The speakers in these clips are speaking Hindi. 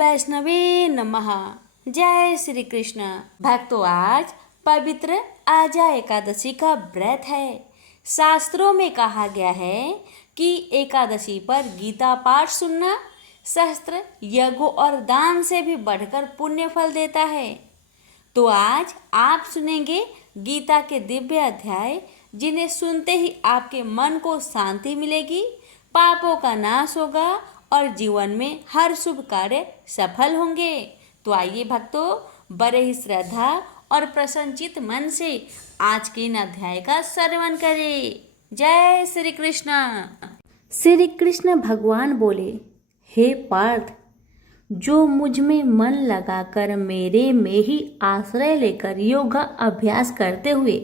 वैष्णवे नमः। जय श्री कृष्ण। भक्तों, आज पवित्र आजा एकादशी का व्रत है। शास्त्रों में कहा गया है कि एकादशी पर गीता पाठ सुनना सहस्त्र यज्ञों और दान से भी बढ़कर पुण्य फल देता है। तो आज आप सुनेंगे गीता के दिव्य अध्याय, जिन्हें सुनते ही आपके मन को शांति मिलेगी, पापों का नाश होगा और जीवन में हर शुभ कार्य सफल होंगे। तो आइए भक्तों, बड़े ही श्रद्धा और प्रसन्नचित मन से आज के इन अध्याय का श्रवण करें। जय श्री कृष्ण। श्री कृष्ण भगवान बोले, हे पार्थ, जो मुझ में मन लगाकर मेरे में ही आश्रय लेकर योगा अभ्यास करते हुए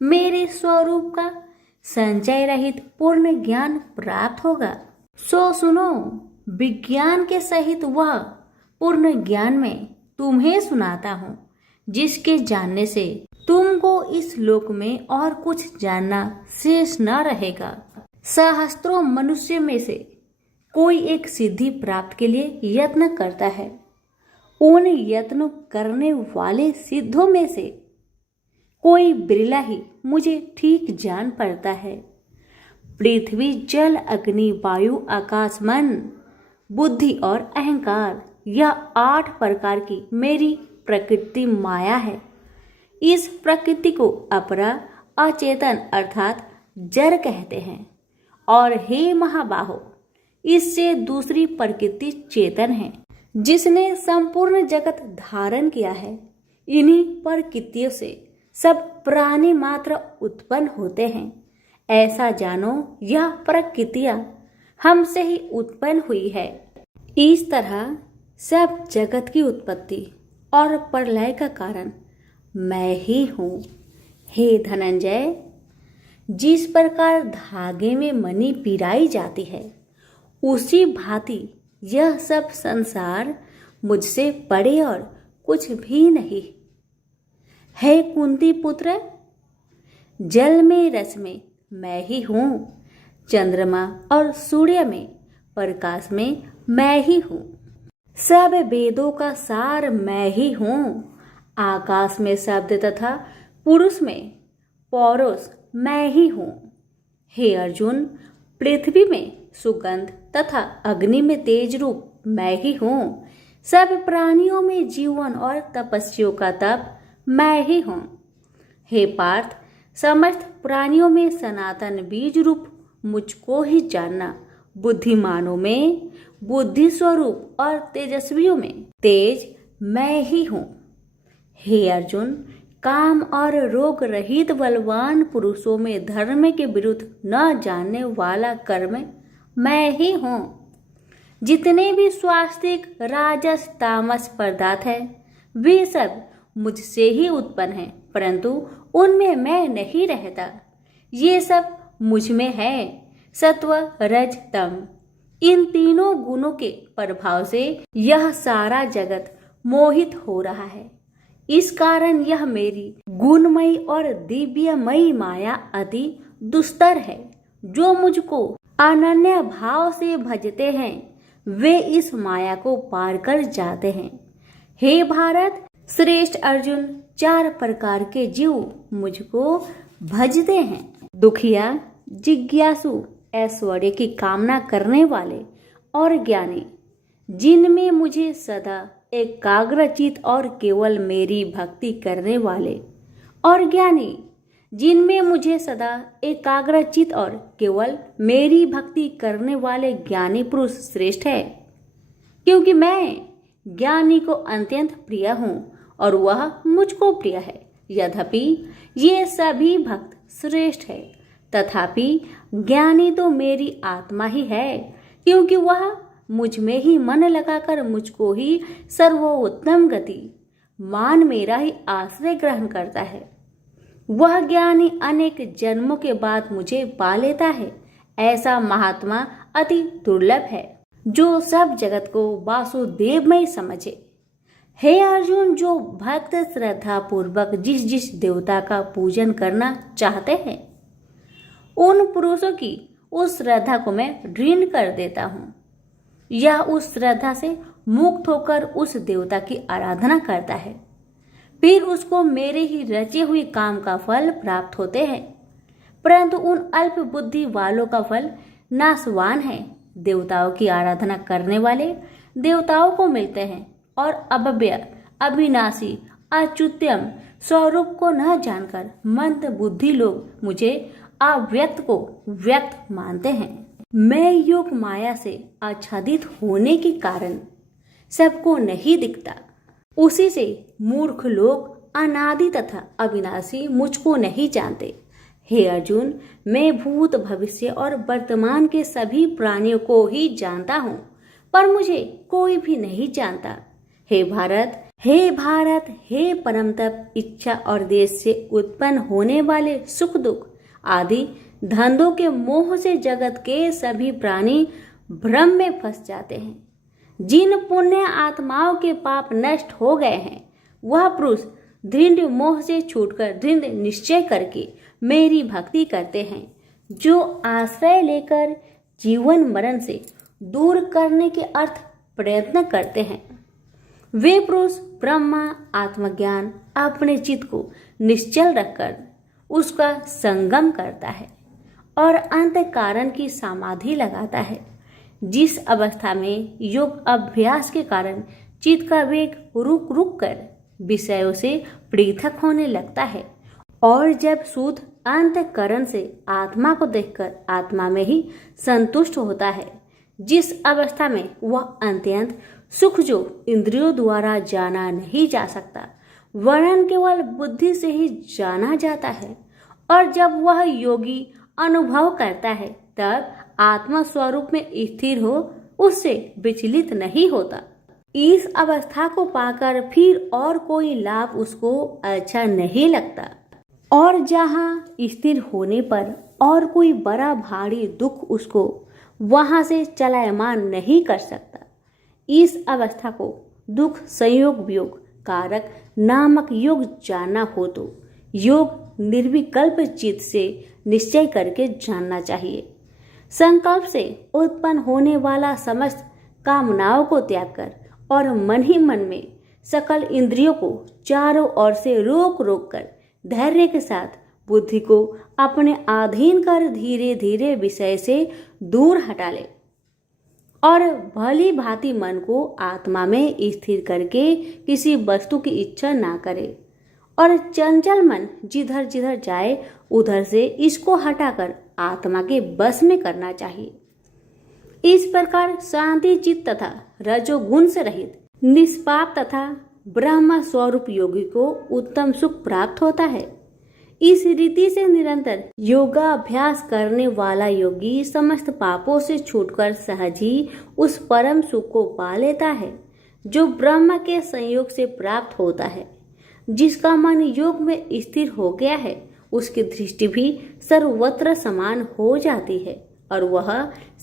मेरे स्वरूप का संचय रहित पूर्ण ज्ञान प्राप्त होगा, सो सुनो, विज्ञान के सहित वह पूर्ण ज्ञान में तुम्हें सुनाता हूँ, जिसके जानने से तुमको इस लोक में और कुछ जानना शेष न रहेगा। सहस्त्रों मनुष्य में से कोई एक सिद्धि प्राप्त के लिए यत्न करता है। उन यत्न करने वाले सिद्धों में से कोई बिरला ही मुझे ठीक जान पड़ता है। पृथ्वी, जल, अग्नि, वायु, आकाश, मन, बुद्धि और अहंकार, यह 8 प्रकार की मेरी प्रकृति माया है। इस प्रकृति को अपरा अचेतन अर्थात जड़ कहते हैं। और हे महाबाहो, इससे दूसरी प्रकृति चेतन है, जिसने संपूर्ण जगत धारण किया है। इन्हीं प्रकृतियों से सब प्राणी मात्र उत्पन्न होते हैं। ऐसा जानो, यह प्रकृतियां हमसे ही उत्पन्न हुई है। इस तरह सब जगत की उत्पत्ति और प्रलय का कारण मैं ही हूँ। हे धनंजय, जिस प्रकार धागे में मणि पिराई जाती है, उसी भांति यह सब संसार मुझसे बड़े और कुछ भी नहीं। हे कुंती पुत्र, जल में रस में मैं ही हूँ, चंद्रमा और सूर्य में प्रकाश में मैं ही हूँ, सब वेदों का सार मैं ही हूँ, आकाश में शब्द तथा पुरुष में पौरुष मैं ही हूँ। हे अर्जुन, पृथ्वी में सुगंध तथा अग्नि में तेज रूप मैं ही हूँ, सब प्राणियों में जीवन और तपस्वियों का तप मैं ही हूँ। हे पार्थ, समस्त प्राणियों में सनातन बीज रूप मुझको ही जानना, बुद्धिमानों में बुद्धि स्वरूप और तेजस्वियों में तेज मैं ही हूँ। हे अर्जुन, काम और रोग रहित बलवान पुरुषों में धर्म के विरुद्ध न जानने वाला कर्म मैं ही हूँ। जितने भी स्वास्तिक, राजस, तामस पदार्थ है, वे सब मुझसे ही उत्पन्न हैं, परंतु उनमें मैं नहीं रहता। ये सब मुझ में है। सत्व, रज, तम, इन तीनों गुणों के प्रभाव से यह सारा जगत मोहित हो रहा है। इस कारण यह मेरी गुणमयी और दिव्यमयी माया अति दुस्तर है। जो मुझको अनन्य भाव से भजते हैं, वे इस माया को पार कर जाते हैं। हे भारत श्रेष्ठ अर्जुन, 4 प्रकार के जीव मुझको भजते हैं। दुखिया, जिज्ञासु, ऐश्वर्य की कामना करने वाले और ज्ञानी, जिनमें मुझे सदा एकाग्रचित और केवल मेरी भक्ति करने वाले, और ज्ञानी, जिनमें मुझे सदा एकाग्रचित और केवल मेरी भक्ति करने वाले ज्ञानी पुरुष श्रेष्ठ है, क्योंकि मैं ज्ञानी को अत्यंत प्रिय हूँ और वह मुझको प्रिय है। यद्यपि ये सभी भक्त श्रेष्ठ है, तथापि ज्ञानी तो मेरी आत्मा ही है, क्योंकि वह मुझ में ही मन लगाकर मुझको ही सर्वोत्तम गति मान मेरा ही आश्रय ग्रहण करता है। वह ज्ञानी अनेक जन्मों के बाद मुझे पा लेता है। ऐसा महात्मा अति दुर्लभ है, जो सब जगत को वासुदेवमय समझे। हे अर्जुन, जो भक्त श्रद्धा पूर्वक जिस जिस देवता का पूजन करना चाहते हैं, उन पुरुषों की उस श्रद्धा को मैं ऋण कर देता हूँ। यह उस श्रद्धा से मुक्त होकर उस देवता की आराधना करता है। फिर उसको मेरे ही रचे हुए काम का फल प्राप्त होते हैं, परंतु उन अल्प बुद्धि वालों का फल नाशवान है। देवताओं की आराधना करने वाले देवताओं को मिलते हैं और अव्यय, अविनाशी, अच्युतम स्वरूप को न जानकर मंद बुद्धि लोग मुझे अव्यक्त को व्यक्त मानते हैं। मैं योग माया से आच्छादित होने के कारण सबको नहीं दिखता, उसी से मूर्ख लोग अनादि तथा अविनाशी मुझको नहीं जानते। हे अर्जुन, मैं भूत, भविष्य और वर्तमान के सभी प्राणियों को ही जानता हूँ, पर मुझे कोई भी नहीं जानता। हे भारत, हे परम तप, इच्छा और देश से उत्पन्न होने वाले सुख दुख आदि धंधों के मोह से जगत के सभी प्राणी भ्रम में फंस जाते हैं। जिन पुण्य आत्माओं के पाप नष्ट हो गए हैं, वह पुरुष दृढ़ मोह से छूटकर दृढ़ निश्चय करके मेरी भक्ति करते हैं, जो आश्रय लेकर जीवन मरण से दूर करने के अर्थ प्रयत्न करते हैं। वे पुरुष ब्रह्मा आत्मज्ञान अपने चित्त को निश्चल रखकर उसका संगम करता है और अंत कारण की समाधि लगाता है, जिस अवस्था में योग अभ्यास के कारण चित्त का वेग रुक रुक कर विषयों से पृथक होने लगता है और जब शुद्ध अंतःकरण से आत्मा को देखकर आत्मा में ही संतुष्ट होता है, जिस अवस्था में वह अत्यंत सुख जो इंद्रियों द्वारा जाना नहीं जा सकता, वर्णन केवल बुद्धि से ही जाना जाता है, और जब वह योगी अनुभव करता है तब आत्मा स्वरूप में स्थिर हो उससे विचलित नहीं होता। इस अवस्था को पाकर फिर और कोई लाभ उसको अच्छा नहीं लगता, और जहाँ स्थिर होने पर और कोई बड़ा भारी दुख उसको वहां से चलायमान नहीं कर सकता। इस अवस्था को दुख संयोग वियोग कारक नामक योग जानना हो तो योग निर्विकल्प चित्त से निश्चय करके जानना चाहिए। संकल्प से उत्पन्न होने वाला समस्त कामनाओं को त्याग कर और मन ही मन में सकल इंद्रियों को चारों ओर से रोक रोक कर धैर्य के साथ बुद्धि को अपने अधीन कर धीरे धीरे विषय से दूर हटा ले और भली भांति मन को आत्मा में स्थिर करके किसी वस्तु की इच्छा ना करे, और चंचल मन जिधर जिधर जाए उधर से इसको हटाकर आत्मा के बस में करना चाहिए। इस प्रकार शांति चित्त तथा रजोगुण से रहित निष्पाप तथा ब्रह्म स्वरूप योगी को उत्तम सुख प्राप्त होता है। इस रीति से निरंतर योगाभ्यास करने वाला योगी समस्त पापों से छूटकर सहज ही उस परम सुख को पा लेता है, जो ब्रह्म के संयोग से प्राप्त होता है। जिसका मन योग में स्थिर हो गया है, उसकी दृष्टि भी सर्वत्र समान हो जाती है और वह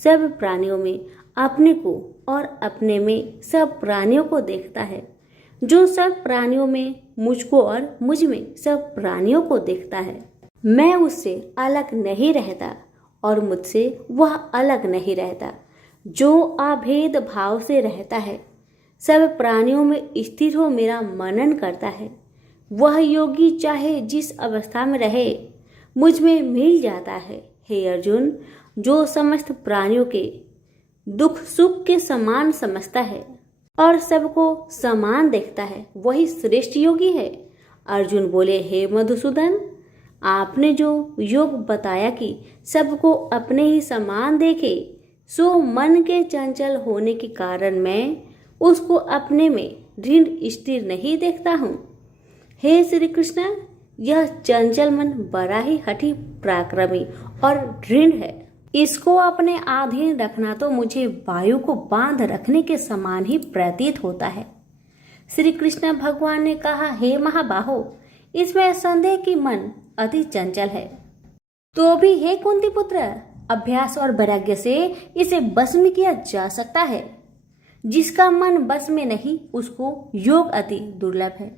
सब प्राणियों में अपने को और अपने में सब प्राणियों को देखता है, जो सब प्राणियों में मुझको और मुझ में सब प्राणियों को देखता है। मैं उससे अलग नहीं रहता और मुझसे वह अलग नहीं रहता। जो अभेद भाव से रहता है, सब प्राणियों में स्थिर हो मेरा मनन करता है, वह योगी चाहे जिस अवस्था में रहे मुझ में मिल जाता है। हे अर्जुन, जो समस्त प्राणियों के दुख सुख के समान समझता है और सबको समान देखता है, वही श्रेष्ठ योगी है। अर्जुन बोले, हे मधुसूदन, आपने जो योग बताया कि सबको अपने ही समान देखे, सो मन के चंचल होने के कारण मैं उसको अपने में दृढ़ स्थिर नहीं देखता हूँ। हे श्री कृष्ण, यह चंचल मन बड़ा ही हठी पराक्रमी और दृढ़ है। इसको अपने अधीन रखना तो मुझे वायु को बांध रखने के समान ही प्रतीत होता है। श्री कृष्ण भगवान ने कहा, हे महाबाहो, इसमें संदेह कि मन अति चंचल है, तो भी हे कुंती पुत्र, अभ्यास और वैराग्य से इसे बस में किया जा सकता है। जिसका मन बस में नहीं, उसको योग अति दुर्लभ है।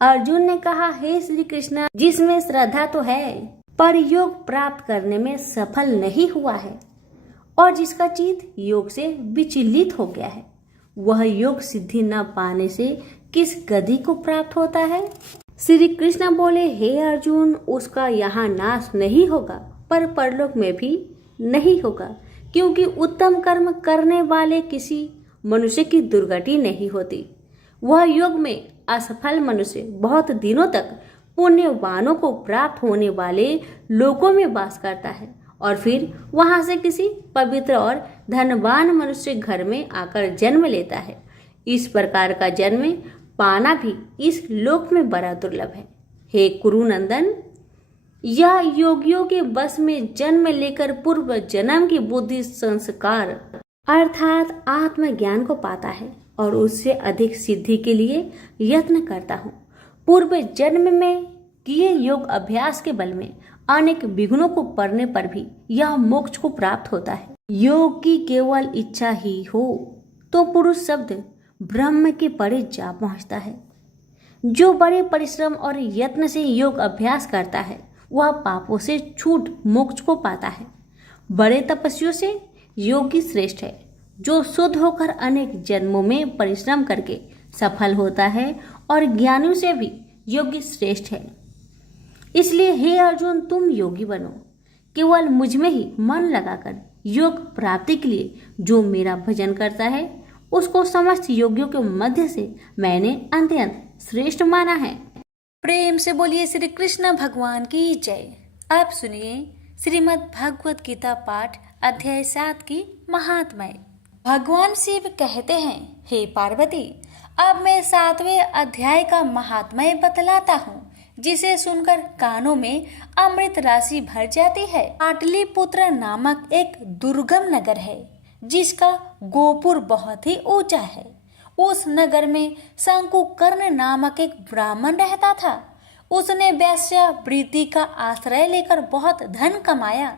अर्जुन ने कहा, हे श्री कृष्ण, जिसमें श्रद्धा तो है पर योग प्राप्त करने में सफल नहीं हुआ है, और जिसका चित्त योग से विचलित हो गया है, वह योग सिद्धि न पाने से किस गति को प्राप्त होता है? श्री कृष्ण बोले, हे अर्जुन, उसका यहाँ नाश नहीं होगा, पर परलोक में भी नहीं होगा, क्योंकि उत्तम कर्म करने वाले किसी मनुष्य की दुर्गति नहीं होती। वह योग में असफल मनुष्य बहुत दिनों तक पुण्यवानों को प्राप्त होने वाले लोकों में वास करता है और फिर वहां से किसी पवित्र और धनवान मनुष्य घर में आकर जन्म लेता है। इस प्रकार का जन्म पाना भी इस लोक में बड़ा दुर्लभ है। हे कुरुनंदन, यह योगियों के बस में जन्म लेकर पूर्व जन्म की बुद्धि संस्कार अर्थात आत्मज्ञान को पाता है और उससे अधिक सिद्धि के लिए यत्न करता हूँ। पूर्व जन्म में किए योग अभ्यास के बल में अनेक विघ्नों को पड़ने पर भी यह मोक्ष को प्राप्त होता है। योग की केवल इच्छा ही हो तो पुरुष शब्द ब्रह्म के परे जा पहुंचता है। जो बड़े परिश्रम और यत्न से योग अभ्यास करता है वह पापों से छूट मोक्ष को पाता है। बड़े तपस्वियों से योगी श्रेष्ठ है। जो शुद्ध होकर अनेक जन्मों में परिश्रम करके सफल होता है और ज्ञानियों से भी योगी श्रेष्ठ है। इसलिए हे अर्जुन, तुम योगी बनो। केवल मुझ में ही मन लगाकर योग प्राप्ति के लिए जो मेरा भजन करता है उसको समस्त योगियों के मध्य से मैंने अत्यंत श्रेष्ठ माना है। प्रेम से बोलिए श्री कृष्ण भगवान की जय। अब सुनिए श्रीमद् भगवत गीता पाठ अध्याय 7 की महात्म्य। भगवान शिव कहते हैं, हे पार्वती, अब मैं 7वें अध्याय का महात्म्य बतलाता हूँ, जिसे सुनकर कानों में अमृत राशि भर जाती है। पाटलिपुत्र नामक एक दुर्गम नगर है जिसका गोपुर बहुत ही ऊंचा है। उस नगर में शंकुकर्ण नामक एक ब्राह्मण रहता था। उसने वेश्यावृत्ति का आश्रय लेकर बहुत धन कमाया,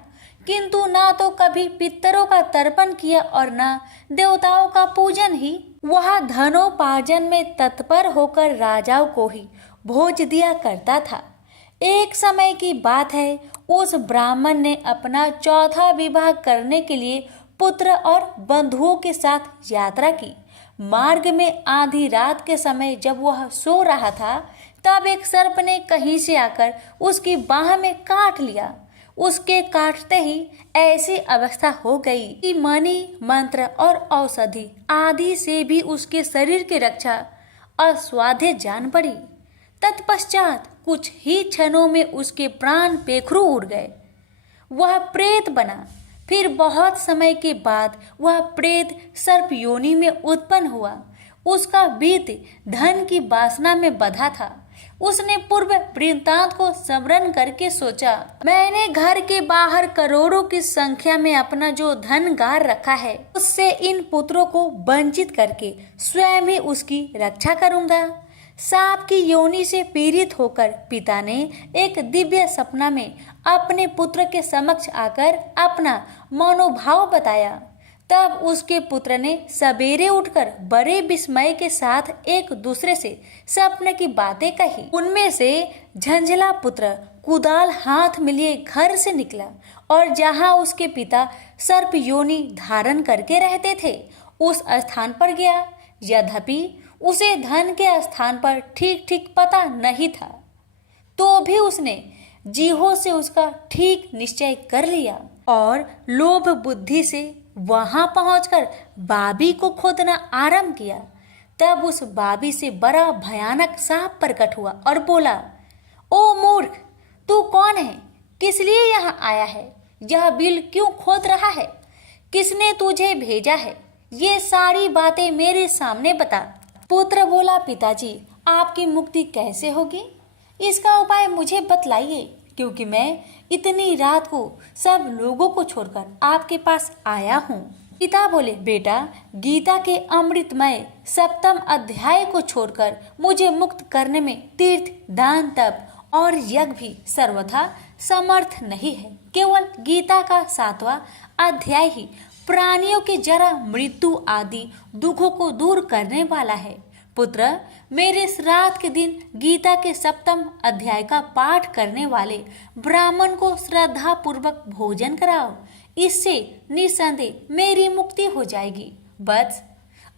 किंतु ना तो कभी पितरों का तर्पण किया और ना देवताओं का पूजन ही। वह धनोपार्जन में तत्पर होकर राजाओं को ही भोज दिया करता था। एक समय की बात है, उस ब्राह्मण ने अपना चौथा विवाह करने के लिए पुत्र और बंधुओं के साथ यात्रा की। मार्ग में आधी रात के समय जब वह सो रहा था, तब एक सर्प ने कहीं से आकर उसकी बाह में काट लिया। उसके काटते ही ऐसी अवस्था हो गई कि मणि, मंत्र और औषधि आदि से भी उसके शरीर की रक्षा असाध्य जान पड़ी। तत्पश्चात कुछ ही क्षणों में उसके प्राण पेखरू उड़ गए। वह प्रेत बना। फिर बहुत समय के बाद वह प्रेत सर्प योनि में उत्पन्न हुआ। उसका बीत धन की वासना में बंधा था। उसने पूर्व वृत्तांत को स्मरण करके सोचा, मैंने घर के बाहर करोड़ों की संख्या में अपना जो धन गार रखा है, उससे इन पुत्रों को वंचित करके स्वयं ही उसकी रक्षा करूंगा। सांप की योनि से पीड़ित होकर पिता ने एक दिव्य सपना में अपने पुत्र के समक्ष आकर अपना मनोभाव बताया। तब उसके पुत्र ने सवेरे उठकर बड़े विस्मय के साथ एक दूसरे से सपने की बातें कही। उनमें से झंझला पुत्र कुदाल हाथ में लिए घर से निकला और जहां उसके पिता सर्प योनि धारण करके रहते थे उस स्थान पर गया। यद्यपि उसे धन के स्थान पर ठीक ठीक पता नहीं था, तो भी उसने जीहो से उसका ठीक निश्चय कर लिया और लोभ बुद्धि से वहां पहुंचकर बाबी को खोदना आरंभ किया। तब उस बाबी से बड़ा भयानक सांप प्रकट हुआ और बोला, ओ मूर्ख, तू कौन है? किस लिए यहाँ आया है? यह बिल क्यों खोद रहा है? किसने तुझे भेजा है? ये सारी बातें मेरे सामने बता। पुत्र बोला, पिताजी, आपकी मुक्ति कैसे होगी? इसका उपाय मुझे बतलाइए, क्योंकि मैं इतनी रात को सब लोगों को छोड़कर आपके पास आया हूँ। पिता बोले, बेटा, गीता के अमृतमय 7वें अध्याय को छोड़कर मुझे मुक्त करने में तीर्थ, दान, तप और यज्ञ भी सर्वथा समर्थ नहीं है। केवल गीता का 7वां अध्याय ही प्राणियों के जरा मृत्यु आदि दुखों को दूर करने वाला है। पुत्र, मेरे श्राद्ध के दिन गीता के 7वें अध्याय का पाठ करने वाले ब्राह्मण को श्रद्धा पूर्वक भोजन कराओ। इससे निस्संदेह मेरी मुक्ति हो जाएगी। बस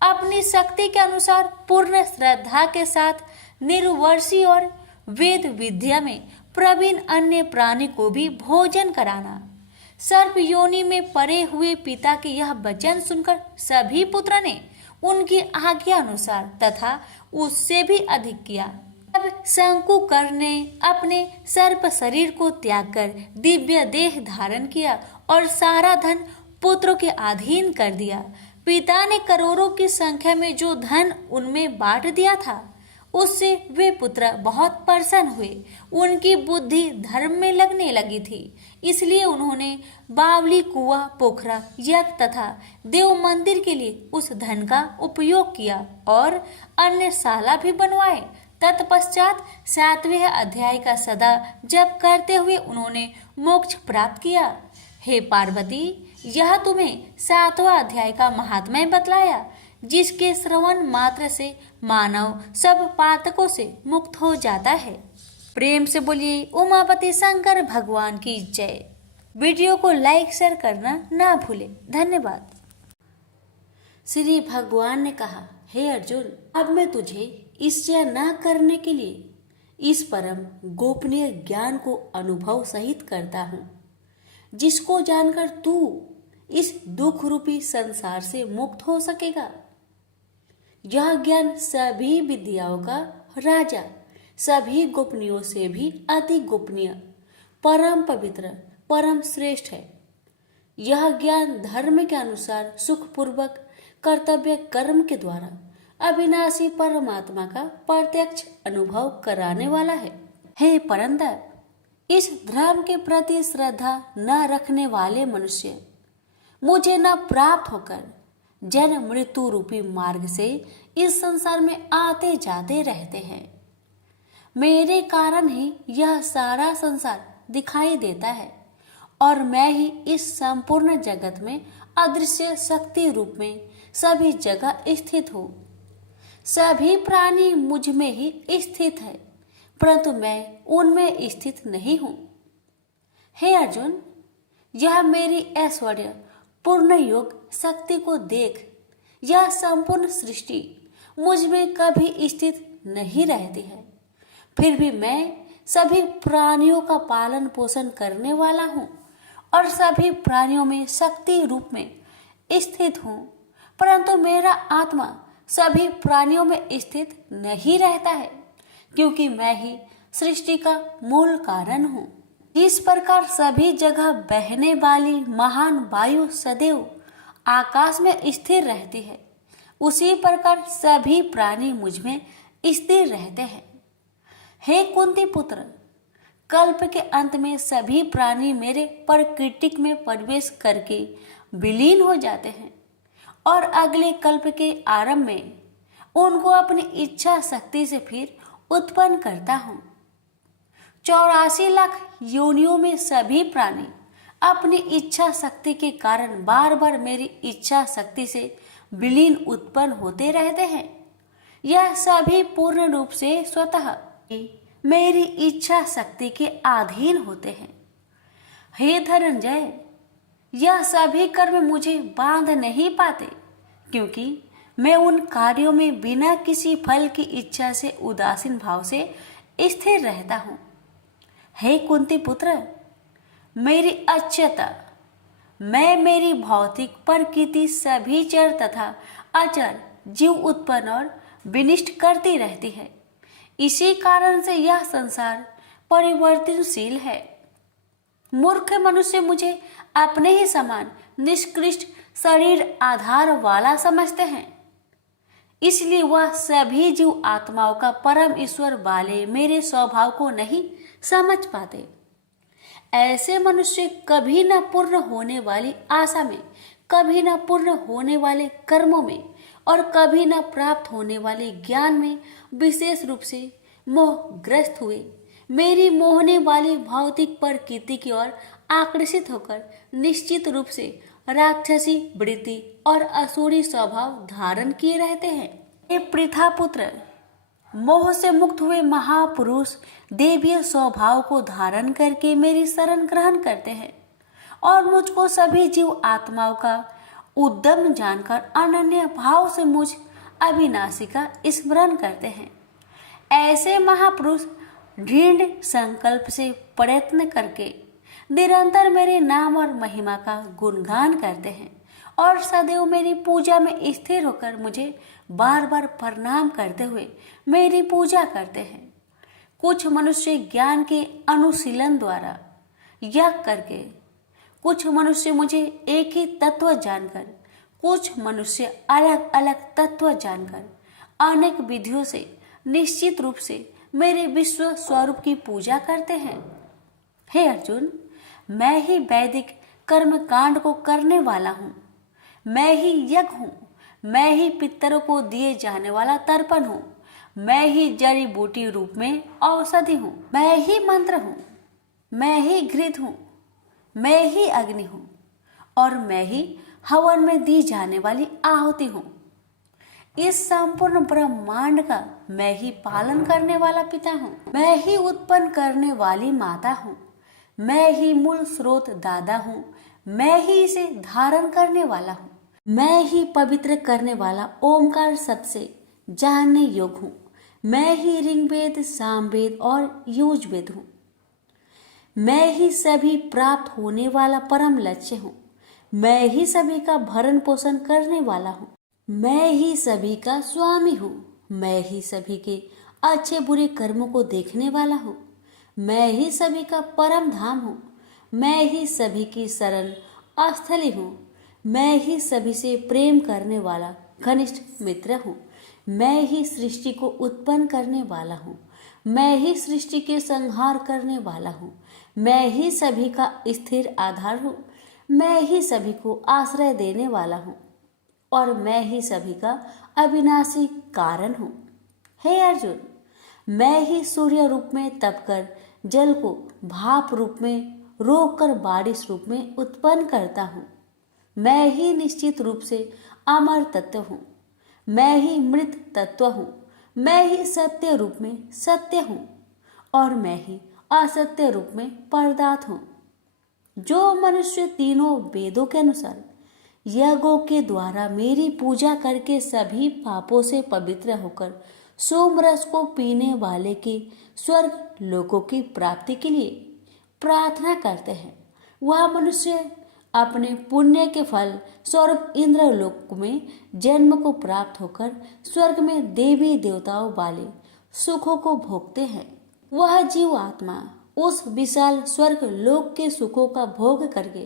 अपनी शक्ति के अनुसार पूर्ण श्रद्धा के साथ निर्वर्षी और वेद विद्या में प्रवीण अन्य प्राणी को भी भोजन कराना। सर्प योनि में पड़े हुए पिता के यह वचन सुनकर सभी पुत्र ने उनकी आज्ञा अनुसार तथा उससे भी अधिक किया। अब शंकुकर ने अपने सर्प शरीर को त्याग कर दिव्य देह धारण किया और सारा धन पुत्रों के अधीन कर दिया। पिता ने करोड़ों की संख्या में जो धन उनमें बांट दिया था, उससे वे पुत्र बहुत प्रसन्न हुए। उनकी बुद्धि धर्म में लगने लगी थी, इसलिए उन्होंने बावली, कुआं, पोखरा, यज्ञ तथा देव मंदिर के लिए उस धन का उपयोग किया और अन्य शाला भी बनवाए। तत्पश्चात 7वें अध्याय का सदा जप करते हुए उन्होंने मोक्ष प्राप्त किया। हे पार्वती, यह तुम्हें 7वां अध्याय का महात्म्य बतलाया, जिसके श्रवण मात्र से मानव सब पातकों से मुक्त हो जाता है। प्रेम से बोलिए उमापति शंकर भगवान की जय। वीडियो को लाइक शेयर करना ना भूले। धन्यवाद। श्री भगवान ने कहा, हे अर्जुन, अब मैं तुझे ईर्ष्या न करने के लिए इस परम गोपनीय ज्ञान को अनुभव सहित करता हूँ, जिसको जानकर तू इस दुख रूपी संसार से मुक्त हो सकेगा। यह ज्ञान सभी विद्याओं का राजा, सभी गोपनीयों से भी अति गोपनीय, परम पवित्र, परम श्रेष्ठ है। यह ज्ञान धर्म के अनुसार सुखपूर्वक कर्तव्य कर्म के द्वारा अविनाशी परमात्मा का प्रत्यक्ष अनुभव कराने वाला है। हे परंतप, इस धर्म के प्रति श्रद्धा न रखने वाले मनुष्य मुझे न प्राप्त होकर जन्म मृत्यु रूपी मार्ग से इस संसार में आते जाते रहते हैं। मेरे कारण ही यह सारा संसार दिखाई देता है और मैं ही इस संपूर्ण जगत में अदृश्य शक्ति रूप में सभी जगह स्थित हूँ। सभी प्राणी मुझ में ही स्थित है, परंतु मैं उनमें स्थित नहीं हूँ। हे अर्जुन, यह मेरी ऐश्वर्य पूर्ण योग शक्ति को देख। यह संपूर्ण सृष्टि मुझ में कभी स्थित नहीं रहती है, फिर भी मैं सभी प्राणियों का पालन पोषण करने वाला हूँ और सभी प्राणियों में शक्ति रूप में स्थित हूँ, परंतु मेरा आत्मा सभी प्राणियों में स्थित नहीं रहता है, क्योंकि मैं ही सृष्टि का मूल कारण हूँ। इस प्रकार सभी जगह बहने वाली महान वायु सदैव आकाश में स्थिर रहती है, उसी प्रकार सभी प्राणी मुझ में स्थिर रहते हैं। हे कुंती पुत्र, कल्प के अंत में सभी प्राणी मेरे प्रकृतिक में प्रवेश करके विलीन हो जाते हैं और अगले कल्प के आरंभ में उनको अपनी इच्छा शक्ति से फिर उत्पन्न करता हूँ। 84 लाख योनियों में सभी प्राणी अपनी इच्छा शक्ति के कारण बार बार मेरी इच्छा शक्ति से विलीन उत्पन्न होते रहते हैं। यह सभी पूर्ण रूप से स्वतः मेरी इच्छा शक्ति के अधीन होते हैं। हे धनंजय, यह सभी कर्म मुझे बांध नहीं पाते, क्योंकि मैं उन कार्यों में बिना किसी फल की इच्छा से उदासीन भाव से स्थिर रहता हूँ। हे कुंती पुत्र, मेरी अक्षयता, मैं मेरी भौतिक प्रकृति सभी चर तथा अचर जीव उत्पन्न और विनिष्ट करती रहती है। इसी कारण से यह संसार परिवर्तनशील है। मूर्ख मनुष्य मुझे अपने ही समान निष्कृष्ट शरीर आधार वाला समझते हैं, इसलिए वह सभी जीव आत्माओं का परम ईश्वर वाले मेरे स्वभाव को नहीं समझ पाते। ऐसे मनुष्य कभी न पूर्ण होने वाली आशा में, कभी न पूर्ण होने वाले कर्मों में और कभी न प्राप्त होने वाले ज्ञान में विशेष रूप से मोहग्रस्त हुए मेरी मोहने वाली भौतिक प्रकृति की ओर आकर्षित होकर निश्चित रूप से राक्षसी वृत्ति और असुरी स्वभाव धारण किए रहते हैं। ये पृथा पुत्र, मोह से मुक्त हुए महापुरुष देवीय स्वभाव को धारण करके मेरी शरण ग्रहण करते हैं और मुझको सभी जीव आत्माओं का उद्यम जानकर अनन्य भाव से मुझ अविनाशी का स्मरण करते हैं। ऐसे महापुरुष दृढ़ संकल्प से प्रयत्न करके निरंतर मेरे नाम और महिमा का गुणगान करते हैं और सदैव मेरी पूजा में स्थिर होकर मुझे बार बार प्रणाम करते हुए मेरी पूजा करते हैं। कुछ मनुष्य ज्ञान के अनुशीलन द्वारा यज्ञ करके, कुछ मनुष्य मुझे एक ही तत्व जानकर, कुछ मनुष्य अलग अलग तत्व जानकर अनेक विधियों से निश्चित रूप से मेरे विश्व स्वरूप की पूजा करते हैं। हे अर्जुन, मैं ही वैदिक कर्म कांड को करने वाला हूँ, मैं ही यज्ञ हूँ, मैं ही पितरों को दिए जाने वाला तर्पण हूँ, मैं ही जड़ी बूटी रूप में औषधि हूँ, मैं ही मंत्र हूँ, मैं ही घृत हूँ, मैं ही अग्नि हूँ और मैं ही हवन में दी जाने वाली आहुति हूँ। इस संपूर्ण ब्रह्मांड का मैं ही पालन करने वाला पिता हूँ, मैं ही उत्पन्न करने वाली माता हूँ, मैं ही मूल स्रोत दादा हूँ, मैं ही इसे धारण करने वाला हूँ, मैं ही पवित्र करने वाला ओमकार शब्द से जानने योग्य हूँ, मैं ही ऋग्वेद, सामवेद और यजुर्वेद हूँ, मैं ही सभी प्राप्त होने वाला परम लक्ष्य हूँ, मैं ही सभी का भरण पोषण करने वाला हूँ, मैं ही सभी का स्वामी हूँ, मैं ही सभी के अच्छे बुरे कर्मों को देखने वाला हूँ, मैं ही सभी का परम धाम हूँ, मैं ही सभी की शरण स्थली हूँ, मैं ही सभी से प्रेम करने वाला घनिष्ठ मित्र हूँ, मैं ही सृष्टि को उत्पन्न करने वाला हूँ, मैं ही सृष्टि के संहार करने वाला हूँ, मैं ही सभी का स्थिर आधार हूँ, मैं ही सभी को आश्रय देने वाला हूँ और मैं ही सभी का अविनाशी कारण हूँ। हे अर्जुन, मैं ही सूर्य रूप में तपकर जल को भाप रूप में रोककर बारिश रूप में उत्पन्न करता हूँ, मैं ही निश्चित रूप से अमर तत्व हूँ, मैं ही मृत तत्व हूँ, मैं ही सत्य रूप में सत्य हूँ और मैं ही असत्य रूप में पदार्थ हूँ। जो मनुष्य तीनों वेदों के अनुसार यज्ञों के द्वारा मेरी पूजा करके सभी पापों से पवित्र होकर सोमरस को पीने वाले की स्वर्ग लोकों की प्राप्ति के लिए प्रार्थना करते हैं, वह मनुष्य अपने पुण्य के फल स्वरूप इंद्रलोक में जन्म को प्राप्त होकर स्वर्ग में देवी देवताओं वाले सुखों को भोगते हैं। वह जीव आत्मा उस विशाल स्वर्ग लोक के सुखों का भोग करके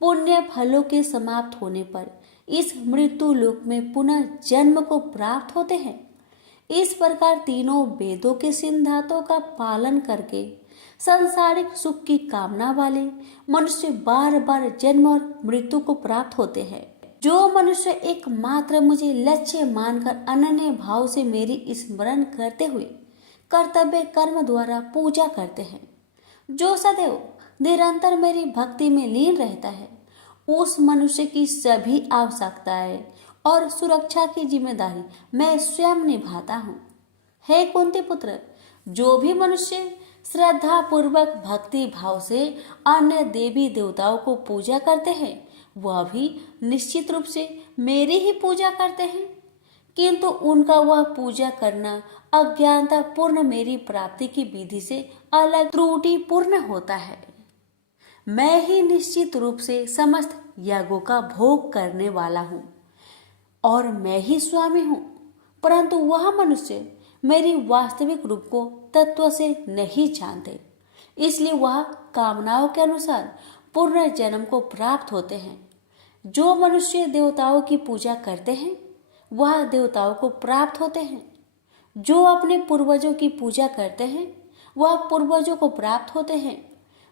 पुण्य फलों के समाप्त होने पर इस मृत्यु लोक में पुनः जन्म को प्राप्त होते हैं। इस प्रकार तीनों वेदों के सिद्धांतों का पालन करके सांसारिक सुख की कामना वाले मनुष्य बार बार जन्म और मृत्यु को प्राप्त होते हैं। जो मनुष्य एकमात्र मुझे लक्ष्य मानकर अनन्य भाव से मेरी स्मरण करते हुए कर्तव्य कर्म द्वारा पूजा करते हैं, जो सदैव निरंतर मेरी भक्ति में लीन रहता है, उस मनुष्य की सभी आवश्यकताएं और सुरक्षा की जिम्मेदारी मैं स्वयं निभाता हूँ। हे कुंती पुत्र, जो भी मनुष्य श्रद्धा पूर्वक भक्ति भाव से अन्य देवी देवताओं को पूजा करते हैं, वह भी निश्चित रूप से मेरी ही पूजा करते हैं, किंतु उनका वह पूजा करना अज्ञानता पूर्ण मेरी प्राप्ति की विधि से अलग त्रुटि पूर्ण होता है। मैं ही निश्चित रूप से समस्त यागों का भोग करने वाला हूँ और मैं ही स्वामी हूँ, परंतु वह मनुष्य मेरी वास्तविक रूप को तत्व से नहीं जानते, इसलिए वह कामनाओं के अनुसार पूर्ण जन्म को प्राप्त होते हैं। जो मनुष्य देवताओं की पूजा करते हैं वह देवताओं को प्राप्त होते हैं, जो अपने पूर्वजों की पूजा करते हैं वह पूर्वजों को प्राप्त होते हैं,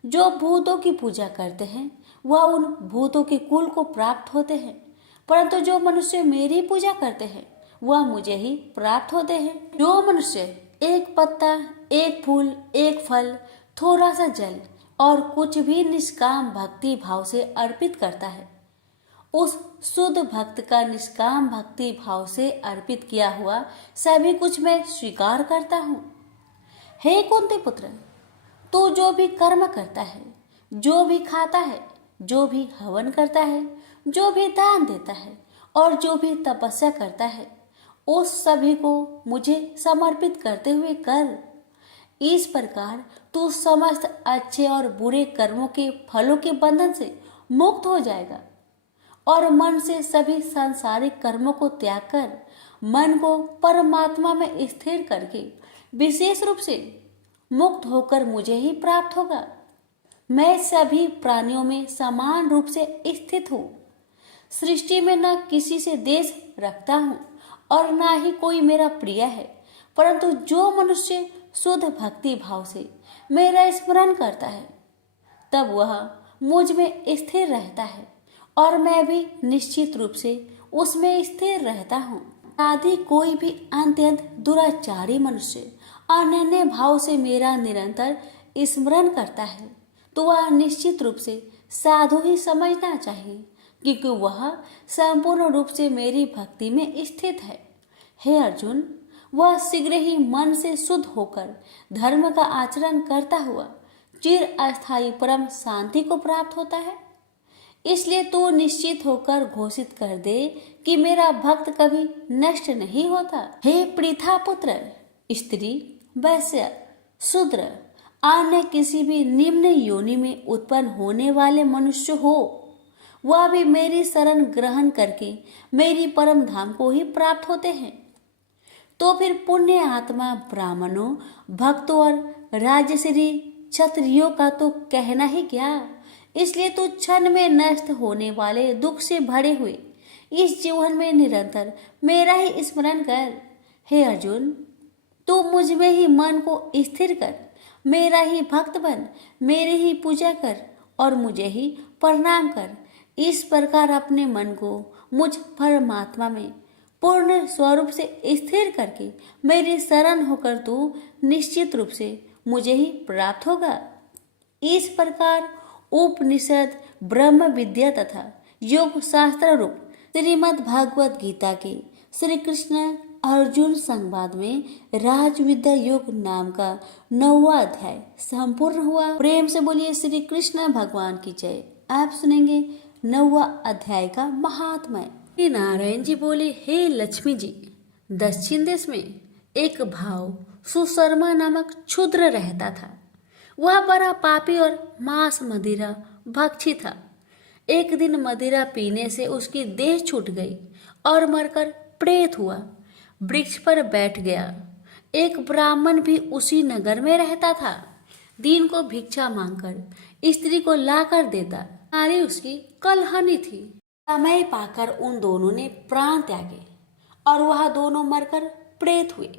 जो भूतों की पूजा करते हैं वह उन भूतों के कुल को प्राप्त होते हैं, परंतु जो मनुष्य मेरी पूजा करते हैं वह मुझे ही प्राप्त होते हैं। जो मनुष्य एक पत्ता, एक फूल, एक फल, थोड़ा सा जल और कुछ भी निष्काम भक्ति भाव से अर्पित करता है, उस शुद्ध भक्त का निष्काम भक्ति भाव से अर्पित किया हुआ सभी कुछ मैं स्वीकार करता हूँ। हे कुंती पुत्र, तू जो भी कर्म करता है, जो भी खाता है, जो भी हवन करता है, जो भी दान देता है और जो भी तपस्या करता है, उस सभी को मुझे समर्पित करते हुए कर। इस प्रकार तू समस्त अच्छे और बुरे कर्मों के फलों के बंधन से मुक्त हो जाएगा और मन से सभी सांसारिक कर्मों को त्याग कर मन को परमात्मा में स्थिर करके विशेष रूप से मुक्त होकर मुझे ही प्राप्त होगा। मैं सभी प्राणियों में समान रूप से स्थित हूँ। सृष्टि में न किसी से देश रखता हूँ और ना ही कोई मेरा प्रिय है, परंतु जो मनुष्य शुद्ध भक्ति भाव से मेरा स्मरण करता है, तब वह मुझ में स्थिर रहता है और मैं भी निश्चित रूप से उसमें स्थिर रहता हूँ। आदि कोई भी अत्यंत दुराचारी मनुष्य अनन्य भाव से मेरा निरंतर स्मरण करता है, तो वह निश्चित रूप से साधु ही समझना चाहिए, क्योंकि वह संपूर्ण रूप से मेरी भक्ति में स्थित है। हे अर्जुन, वह शीघ्र ही मन से शुद्ध होकर धर्म का आचरण करता हुआ चिर अस्थायी परम शांति को प्राप्त होता है। इसलिए तू निश्चित होकर घोषित कर दे कि मेरा भक्त कभी नष्ट नहीं होता। हे पृथा पुत्र, स्त्री, वैश्य, शूद्र, अन्य किसी भी निम्न योनि में उत्पन्न होने वाले मनुष्य हो, वह भी मेरी शरण ग्रहण करके मेरी परम धाम को ही प्राप्त होते हैं। तो फिर पुण्य आत्मा ब्राह्मणों, भक्तों और राजश्री क्षत्रियों का तो कहना ही क्या। इसलिए तू क्षण में नष्ट होने वाले दुख से भरे हुए इस जीवन में निरंतर मेरा ही स्मरण कर। हे अर्जुन, तू मुझ में ही मन को स्थिर कर, मेरा ही भक्त बन, मेरी ही पूजा कर और मुझे ही प्रणाम कर। इस प्रकार अपने मन को मुझ परमात्मा में पूर्ण स्वरूप से स्थिर करके मेरी शरण होकर तू निश्चित रूप से मुझे ही प्राप्त होगा। इस प्रकार उपनिषद, ब्रह्म विद्या तथा योग शास्त्र रूप श्रीमद् भागवत गीता के श्री कृष्ण अर्जुन संवाद में राजविद्या योग नाम का 9वां अध्याय संपूर्ण हुआ। प्रेम से बोलिए श्री कृष्ण भगवान की जय। आप सुनेंगे 9वां अध्याय का महात्म्य। श्री नारायण जी बोले, हे लक्ष्मी जी, दक्षिण देश में एक भाव सुशर्मा नामक क्षुद्र रहता था। वह बड़ा पापी और मांस मदिरा भक्षी था। एक दिन मदिरा पीने से उसकी देह छूट गई और मरकर प्रेत हुआ। वृक्ष पर बैठ गया। एक ब्राह्मण भी उसी नगर में रहता था। दिन को भिक्षा मांगकर स्त्री को लाकर देता। नारी उसकी कलहनी थी। समय पाकर उन दोनों ने प्राण त्यागे और वह दोनों मरकर प्रेत हुए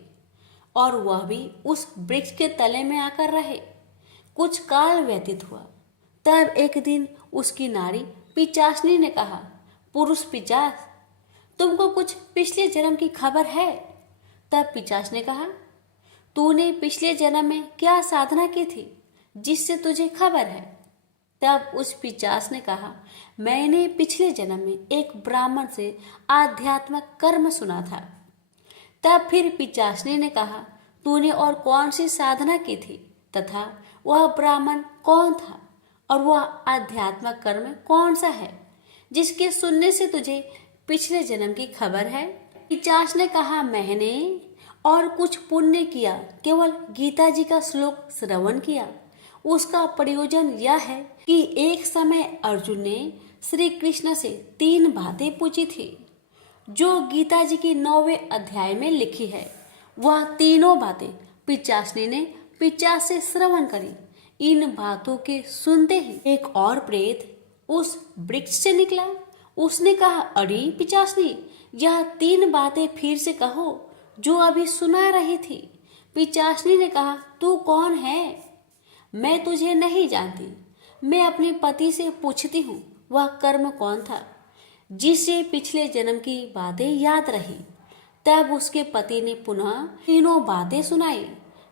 और वह भी उस वृक्ष के तले में आकर रहे। कुछ काल व्यतीत हुआ। तब एक दिन उसकी नारी पिचासनी ने कहा, पुरुष पिचास, तुमको कुछ पिछले जन्म की खबर है? तब पिचास ने कहा, तूने पिछले जन्म में क्या साधना की थी जिससे तुझे खबर है? तब उस पिचास ने कहा, मैंने पिछले जन्म में एक ब्राह्मण से आध्यात्मिक कर्म सुना था। तब फिर पिचासनी ने कहा, तूने और कौन सी साधना की थी तथा वह ब्राह्मण कौन था और वह आध्यात्मिक कर्म कौन सा है जिसके सुनने से तुझे पिछले जन्म की खबर है? पिचास ने कहा, मैंने और कुछ पुण्य किया, केवल गीता जी का श्लोक श्रवण किया। उसका प्रयोजन यह है कि एक समय अर्जुन ने श्री कृष्ण से 3 बातें पूछी थी जो गीता जी की 9वें अध्याय में लिखी है। वह तीनों बातें पिचासनी ने पिचास से श्रवण करी। इन बातों के सुनते ही एक और प्रेत उस वृक्ष से निकला। उसने कहा, अरे पिचासनी, यह 3 बातें फिर से कहो जो अभी सुना रही थी। पिचासनी ने कहा, तू कौन है? मैं तुझे नहीं जानती। मैं अपने पति से पूछती हूँ वह कर्म कौन था जिससे पिछले जन्म की बातें याद रही। तब उसके पति ने पुनः तीनों बातें सुनाई,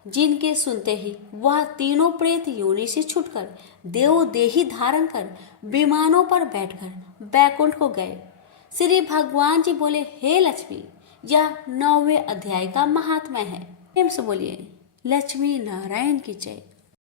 जिनके सुनते ही वह तीनों प्रेत योनि से छूटकर देव देही धारण कर विमानों पर बैठकर बैकुंठ को गए। श्री भगवान जी बोले, हे लक्ष्मी, यह 9वें अध्याय का महात्म्य है। प्रेम से बोलिए लक्ष्मी नारायण की जय।